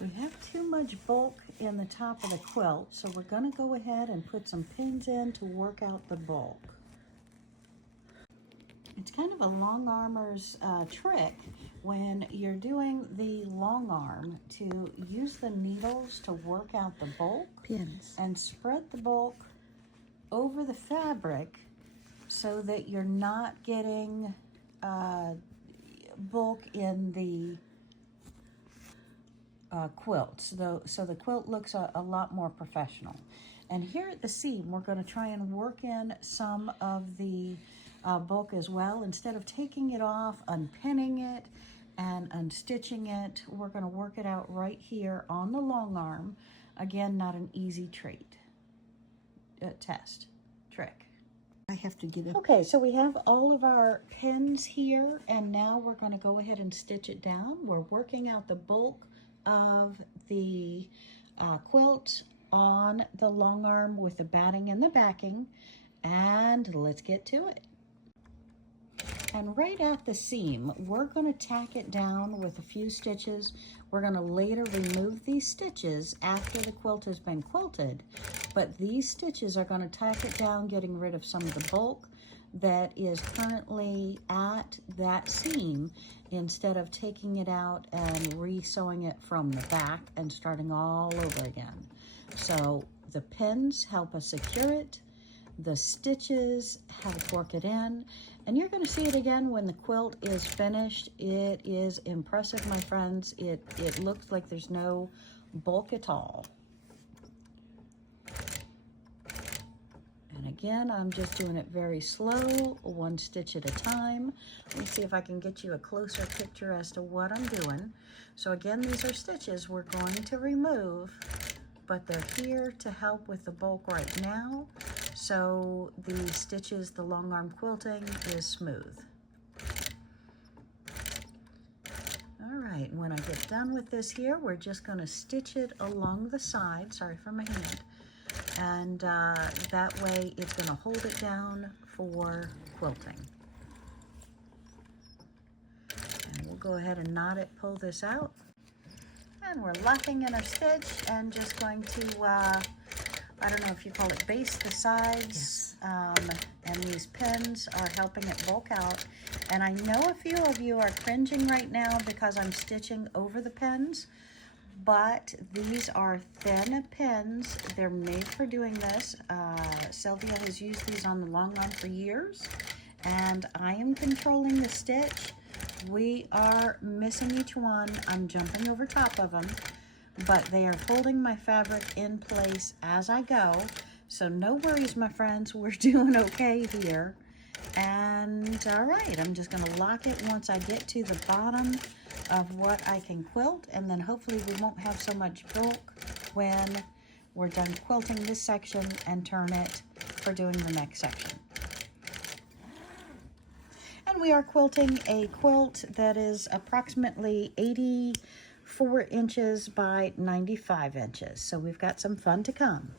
We have too much bulk in the top of the quilt, so we're going to go ahead and put some pins in to work out the bulk. It's kind of a long armer's trick when you're doing the long arm to use the needles to work out the bulk pins and spread the bulk over the fabric so that you're not getting bulk in the quilt, so the quilt looks a lot more professional. And here at the seam, we're going to try and work in some of the bulk as well. Instead of taking it off, unpinning it, and unstitching it, we're going to work it out right here on the long arm. Again, not an easy trick. I have to get it. Okay, so we have all of our pins here, and now we're going to go ahead and stitch it down. We're working out the bulk of the quilt on the long arm with the batting and the backing, and let's get to it. And right at the seam, we're going to tack it down with a few stitches. We're going to later remove these stitches after the quilt has been quilted, but these stitches are going to tack it down, getting rid of some of the bulk that is currently at that seam, instead of taking it out and re-sewing it from the back and starting all over again. So the pins help us secure it, the stitches help work it in, and you're going to see it again when the quilt is finished. It is impressive, my friends. It looks like there's no bulk at all. And again, I'm just doing it very slow, one stitch at a time. Let me see if I can get you a closer picture as to what I'm doing. So again, these are stitches we're going to remove, but they're here to help with the bulk right now. So the stitches, the long arm quilting is smooth. All right, when I get done with this here, we're just going to stitch it along the side. Sorry for my hand. And that way it's going to hold it down for quilting. And we'll go ahead and knot it, pull this out. And we're locking in our stitch and just going to, I don't know if you call it baste the sides. Yes. And these pins are helping it bulk out. And I know a few of you are cringing right now because I'm stitching over the pins. But these are thin pins. They're made for doing this. Sylvia has used these on the long arm for years, and I am controlling the stitch. We are missing each one. I'm jumping over top of them, but they are holding my fabric in place as I go. So no worries, my friends. We're doing okay here. And all right, I'm just gonna lock it once I get to the bottom of what I can quilt, and then hopefully we won't have so much bulk when we're done quilting this section and turn it for doing the next section. And we are quilting a quilt that is approximately 84 inches by 95 inches. So we've got some fun to come.